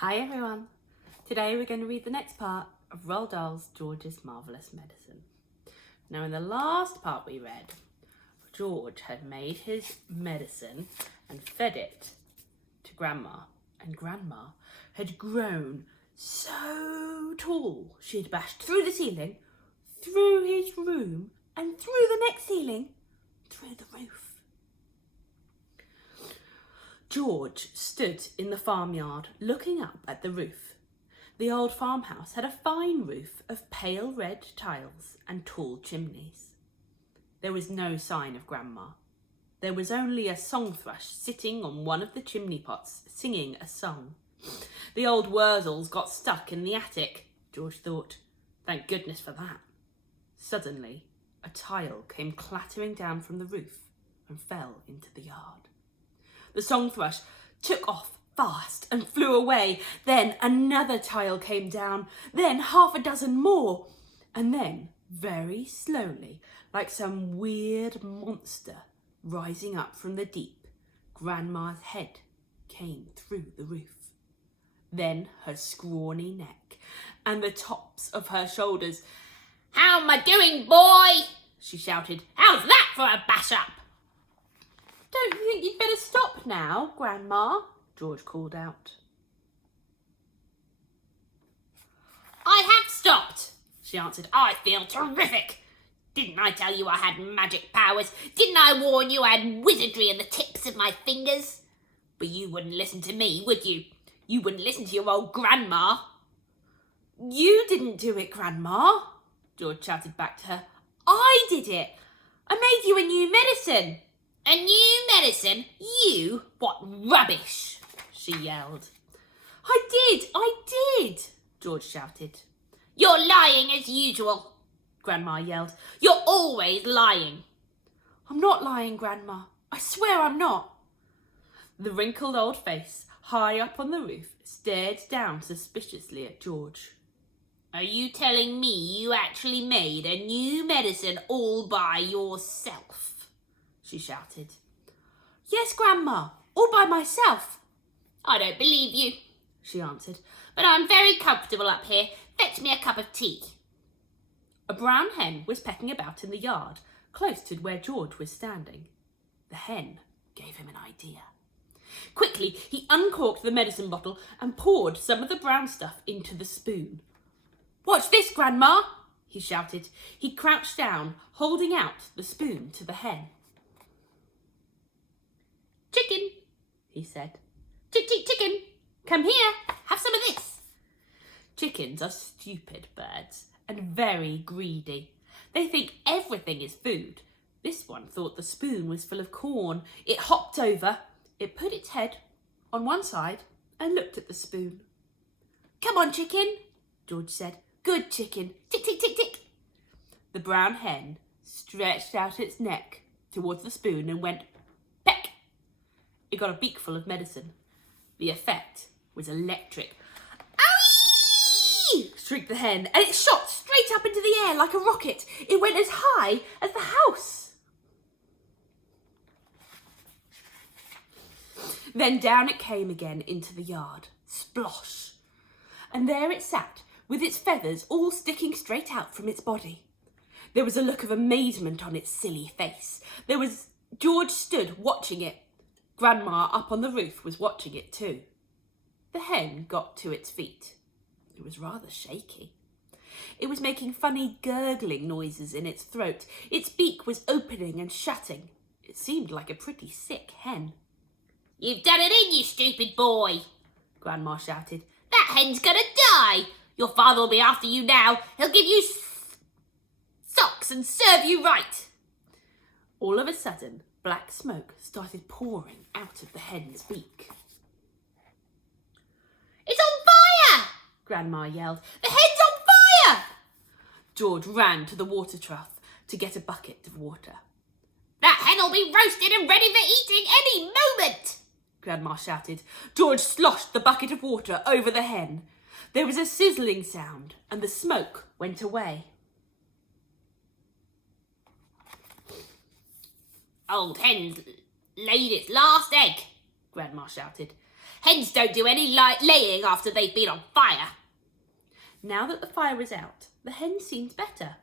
Hi everyone! Today we're going to read the next part of Roald Dahl's George's Marvellous Medicine. Now in the last part we read, George had made his medicine and fed it to Grandma, and Grandma had grown so tall she had bashed through the ceiling, through his room and through the next ceiling, through the roof. George stood in the farmyard looking up at the roof. The old farmhouse had a fine roof of pale red tiles and tall chimneys. There was no sign of Grandma. There was only a song thrush sitting on one of the chimney pots singing a song. The old wurzels got stuck in the attic, George thought. Thank goodness for that. Suddenly, a tile came clattering down from the roof and fell into the yard. The song thrush took off fast and flew away. Then another tile came down, then half a dozen more. And then, very slowly, like some weird monster rising up from the deep, Grandma's head came through the roof. Then her scrawny neck and the tops of her shoulders. "How am I doing, boy?" she shouted. "How's that for a bash-up?" "Don't you think you'd better stop now, Grandma?" George called out. "I have stopped," she answered. "I feel terrific. Didn't I tell you I had magic powers? Didn't I warn you I had wizardry in the tips of my fingers? But you wouldn't listen to me, would you? You wouldn't listen to your old Grandma." "You didn't do it, Grandma," George shouted back to her. "I did it. I made you a new medicine." "A new medicine? You? What rubbish!" she yelled. I did, George shouted. "You're lying as usual," Grandma yelled. "You're always lying." "I'm not lying, Grandma. I swear I'm not." The wrinkled old face, high up on the roof, stared down suspiciously at George. "Are you telling me you actually made a new medicine all by yourself?" she shouted. "Yes, Grandma, all by myself." "I don't believe you," she answered, "but I'm very comfortable up here. Fetch me a cup of tea." A brown hen was pecking about in the yard, close to where George was standing. The hen gave him an idea. Quickly, he uncorked the medicine bottle and poured some of the brown stuff into the spoon. "Watch this, Grandma," he shouted. He crouched down, holding out the spoon to the hen. "Chicken," he said. Chicken, come here, have some of this." Chickens are stupid birds and very greedy. They think everything is food. This one thought the spoon was full of corn. It hopped over, it put its head on one side and looked at the spoon. "Come on, chicken," George said. "Good chicken, tick, tick, tick, tick." The brown hen stretched out its neck towards the spoon and went peck. It got a beakful of medicine. The effect was electric. "Owie!" shrieked the hen, and it shot straight up into the air like a rocket. It went as high as the house. Then down it came again into the yard. Splosh! And there it sat, with its feathers all sticking straight out from its body. There was a look of amazement on its silly face. George stood watching it. Grandma up on the roof was watching it too. The hen got to its feet. It was rather shaky. It was making funny gurgling noises in its throat. Its beak was opening and shutting. It seemed like a pretty sick hen. "You've done it in, you stupid boy," Grandma shouted. "That hen's gonna die. Your father will be after you now. He'll give you socks and serve you right." All of a sudden, black smoke started pouring out of the hen's beak. "It's on fire!" Grandma yelled. "The hen's on fire!" George ran to the water trough to get a bucket of water. "That hen'll be roasted and ready for eating any moment," Grandma shouted. George sloshed the bucket of water over the hen. There was a sizzling sound and the smoke went away. "Old hen's laid its last egg," Grandma shouted. Hens don't do any laying after they've been on fire. Now that the fire was out, the hen seemed better.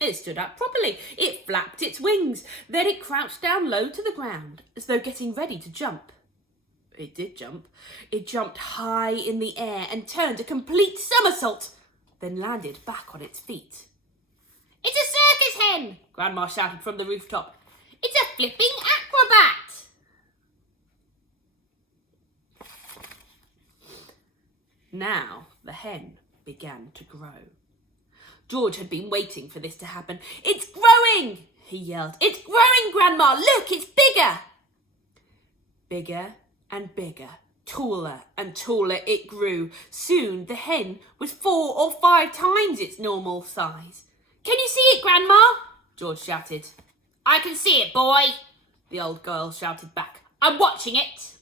It stood up properly. It flapped its wings. Then it crouched down low to the ground, as though getting ready to jump. It did jump. It jumped high in the air and turned a complete somersault, then landed back on its feet. It's a circus hen, Grandma shouted from the rooftop. It's a flipping acrobat. Now the hen began to grow. George had been waiting for this to happen. It's growing, he yelled. It's growing, Grandma. Look, it's bigger. Bigger and bigger, taller and taller it grew. Soon the hen was 4 or 5 times its normal size. Can you see it, Grandma? George shouted. I can see it, boy, the old girl shouted back. I'm watching it.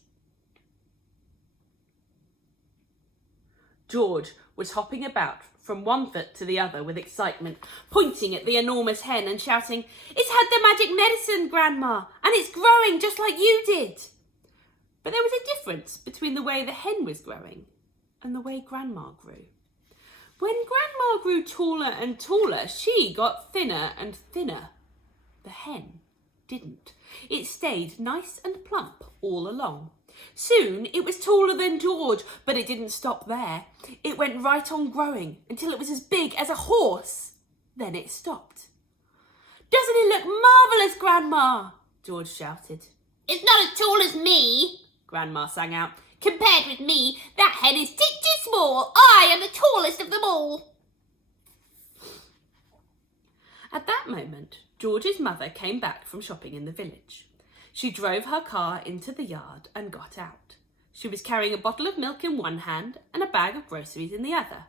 George was hopping about from one foot to the other with excitement, pointing at the enormous hen and shouting, It's had the magic medicine, Grandma, and it's growing just like you did. But there was a difference between the way the hen was growing and the way Grandma grew. When Grandma grew taller and taller, she got thinner and thinner. The hen didn't. It stayed nice and plump all along. Soon it was taller than George, but it didn't stop there. It went right on growing until it was as big as a horse. Then it stopped. Doesn't it look marvellous, Grandma? George shouted. It's not as tall as me, Grandma sang out. Compared with me, that hen is too small. I am the tallest of them all. At that moment, George's mother came back from shopping in the village. She drove her car into the yard and got out. She was carrying a bottle of milk in one hand and a bag of groceries in the other.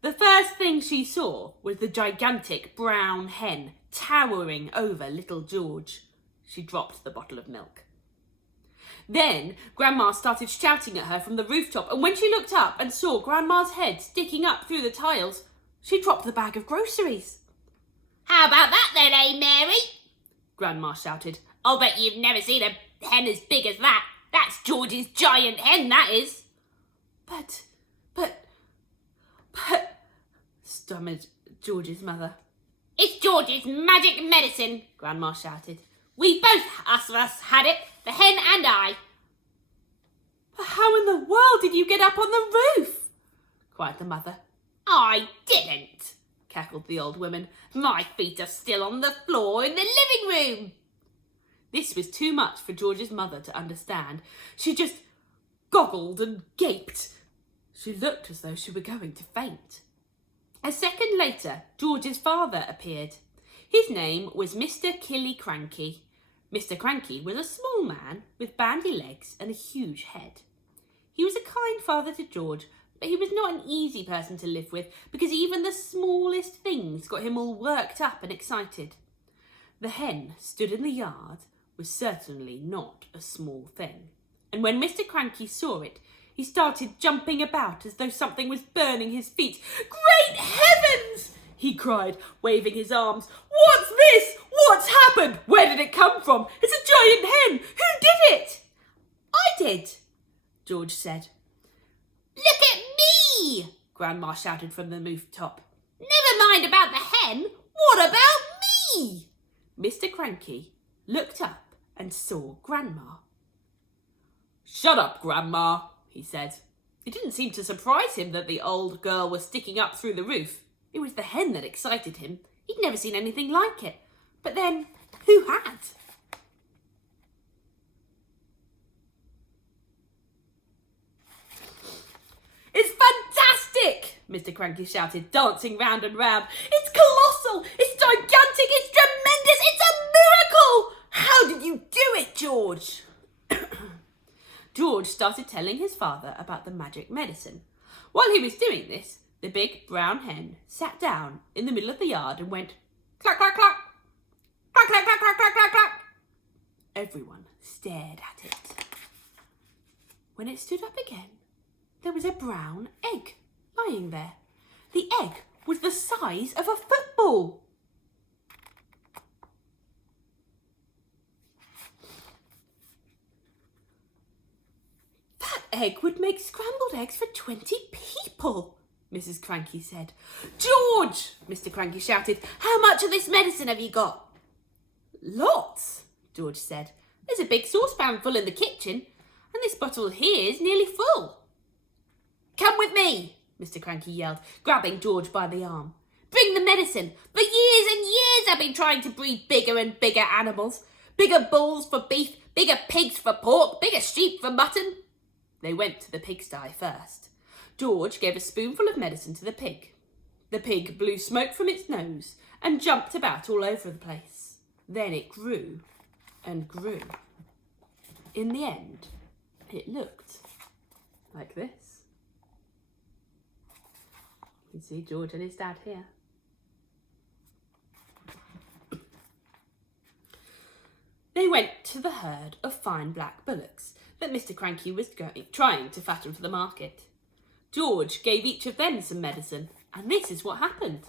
The first thing she saw was the gigantic brown hen towering over little George. She dropped the bottle of milk. Then Grandma started shouting at her from the rooftop, and when she looked up and saw Grandma's head sticking up through the tiles, she dropped the bag of groceries. How about that then, eh, Mary? Grandma shouted. I'll bet you've never seen a hen as big as that. That's George's giant hen, that is. But, stammered George's mother. It's George's magic medicine, Grandma shouted. We both of us had it, the hen and I. But how in the world did you get up on the roof? Cried the mother. I didn't, cackled the old woman. My feet are still on the floor in the living room. This was too much for George's mother to understand. She just goggled and gaped. She looked as though she were going to faint. A second later, George's father appeared. His name was Mr. Killiecranky. Mr. Cranky was a small man with bandy legs and a huge head. He was a kind father to George, but he was not an easy person to live with because even the smallest things got him all worked up and excited. The hen stood in the yard was certainly not a small thing, and when Mr. Cranky saw it, he started jumping about as though something was burning his feet. Great heavens! He cried, waving his arms. What's this? What's happened? Where did it come from? It's a giant hen! Who did it? I did, George said. Look at me! Grandma shouted from the rooftop. Never mind about the hen. What about me? Mr. Cranky looked up and saw Grandma. Shut up, Grandma, he said. It didn't seem to surprise him that the old girl was sticking up through the roof. It was the hen that excited him. He'd never seen anything like it. But then, who had? It's fantastic, Mr. Cranky shouted, dancing round and round. It's colossal! It's gigantic! It's tremendous! It's a miracle! How did you do it, George? George started telling his father about the magic medicine. While he was doing this, the big brown hen sat down in the middle of the yard and went cluck, cluck, cluck, cluck, cluck, cluck, cluck, cluck, cluck, cluck. Everyone stared at it. When it stood up again, there was a brown egg lying there. The egg was the size of a football. egg would make scrambled eggs for 20 people, Mrs. Cranky said. George, Mr. Cranky shouted, how much of this medicine have you got? Lots, George said. There's a big saucepan full in the kitchen, and this bottle here is nearly full. Come with me, Mr. Cranky yelled, grabbing George by the arm. Bring the medicine. For years and years I've been trying to breed bigger and bigger animals. Bigger bulls for beef, bigger pigs for pork, bigger sheep for mutton. They went to the pigsty first. George gave a spoonful of medicine to the pig. The pig blew smoke from its nose and jumped about all over the place. Then it grew and grew. In the end, it looked like this. You can see George and his dad here. They went to the herd of fine black bullocks that Mr. Cranky was trying to fatten for the market. George gave each of them some medicine, and this is what happened.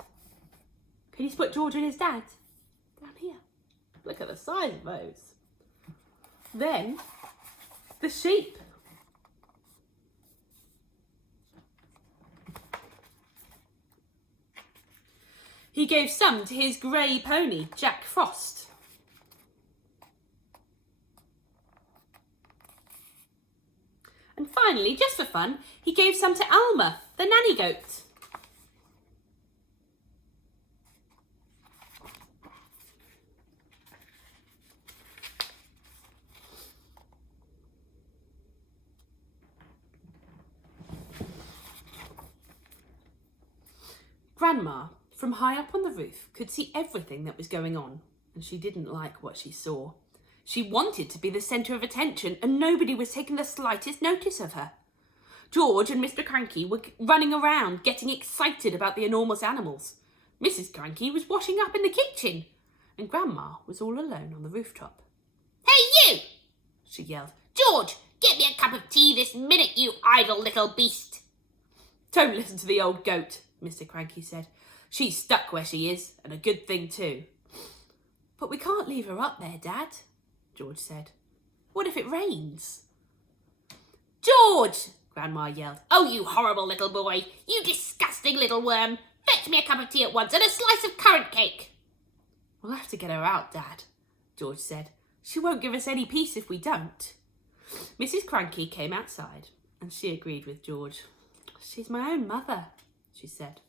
Can you spot George and his dad? Down here. Look at the size of those. Then, the sheep. He gave some to his grey pony, Jack Frost. And finally, just for fun, he gave some to Alma, the nanny goat. Grandma, from high up on the roof, could see everything that was going on, and she didn't like what she saw. She wanted to be the centre of attention, and nobody was taking the slightest notice of her. George and Mr. Cranky were running around, getting excited about the enormous animals. Mrs. Cranky was washing up in the kitchen, and Grandma was all alone on the rooftop. Hey, you! She yelled. George, get me a cup of tea this minute, you idle little beast. Don't listen to the old goat, Mr. Cranky said. She's stuck where she is, and a good thing too. But we can't leave her up there, Dad, George said. What if it rains? George! Grandma yelled. Oh, you horrible little boy! You disgusting little worm! Fetch me a cup of tea at once and a slice of currant cake! We'll have to get her out, Dad, George said. She won't give us any peace if we don't. Mrs. Cranky came outside, and she agreed with George. She's my own mother, she said.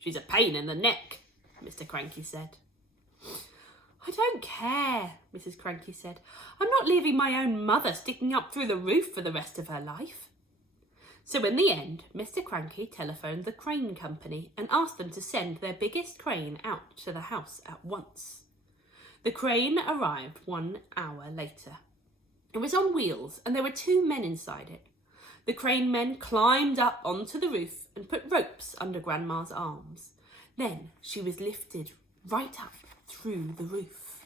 She's a pain in the neck, Mr. Cranky said. I don't care, Mrs. Cranky said. I'm not leaving my own mother sticking up through the roof for the rest of her life. So in the end, Mr. Cranky telephoned the crane company and asked them to send their biggest crane out to the house at once. The crane arrived 1 hour later. It was on wheels and there were 2 men inside it. The crane men climbed up onto the roof and put ropes under Grandma's arms. Then she was lifted right up through the roof.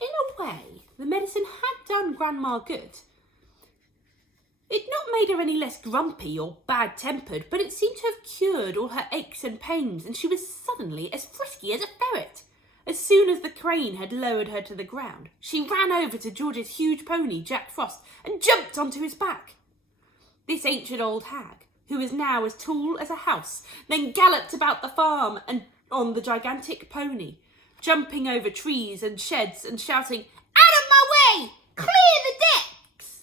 In a way, the medicine had done Grandma good. It not made her any less grumpy or bad-tempered, but it seemed to have cured all her aches and pains, and she was suddenly as frisky as a ferret. As soon as the crane had lowered her to the ground, she ran over to George's huge pony, Jack Frost, and jumped onto his back. This ancient old hag, who was now as tall as a house, then galloped about the farm and on the gigantic pony, jumping over trees and sheds and shouting, "Out of my way! Clear the decks!"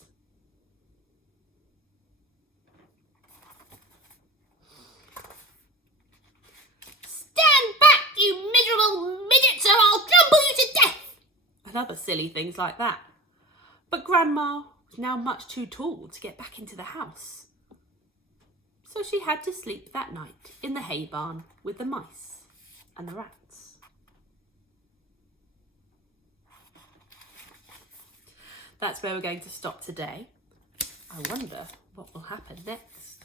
Stand back, you miserable midgets, or I'll trample you to death! And other silly things like that. But Grandma was now much too tall to get back into the house. So she had to sleep that night in the hay barn with the mice and the rats. That's where we're going to stop today. I wonder what will happen next.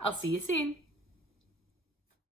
I'll see you soon.